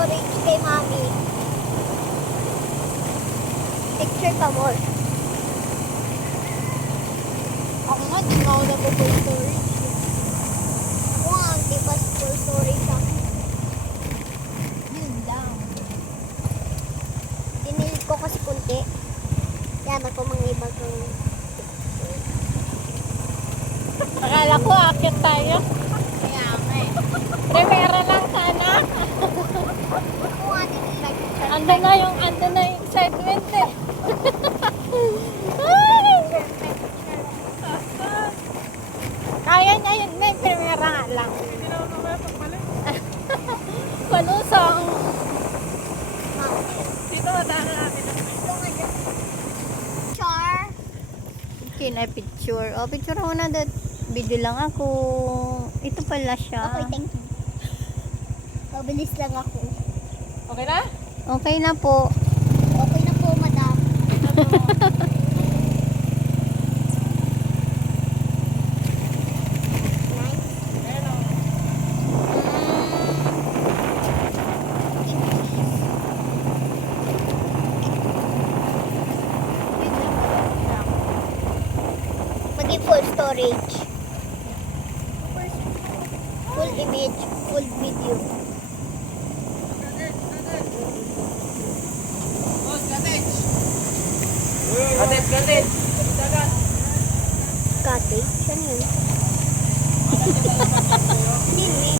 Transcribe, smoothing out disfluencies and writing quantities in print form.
storage kay mami. Picture pa more. Ako nga, di na ako nag-full storage. Ako nga, hindi pa full storage ako. Yun lang. Dinilig ko kasi kunti. Yan ako mga ibang picture. Akala ko akit tayo. Kaya nga eh. Primera lang sana. Ako nga, dinilig ko. Ando na yung excitement eh. Kaya niya yun na, primera nga lang. Hindi na ako namasok pala. Palusong. Dito madana natin. Ito nga dyan. Char. Okay na picture. Oh, picture mo na that. Video lang ako. Ito pala siya. Okay, thank you. Mabilis lang ako. Okay na? Okay na po. Okay na po, madam. Nice. Maging full storage. Full image, full video. Cottage? Ano yun? Hindi,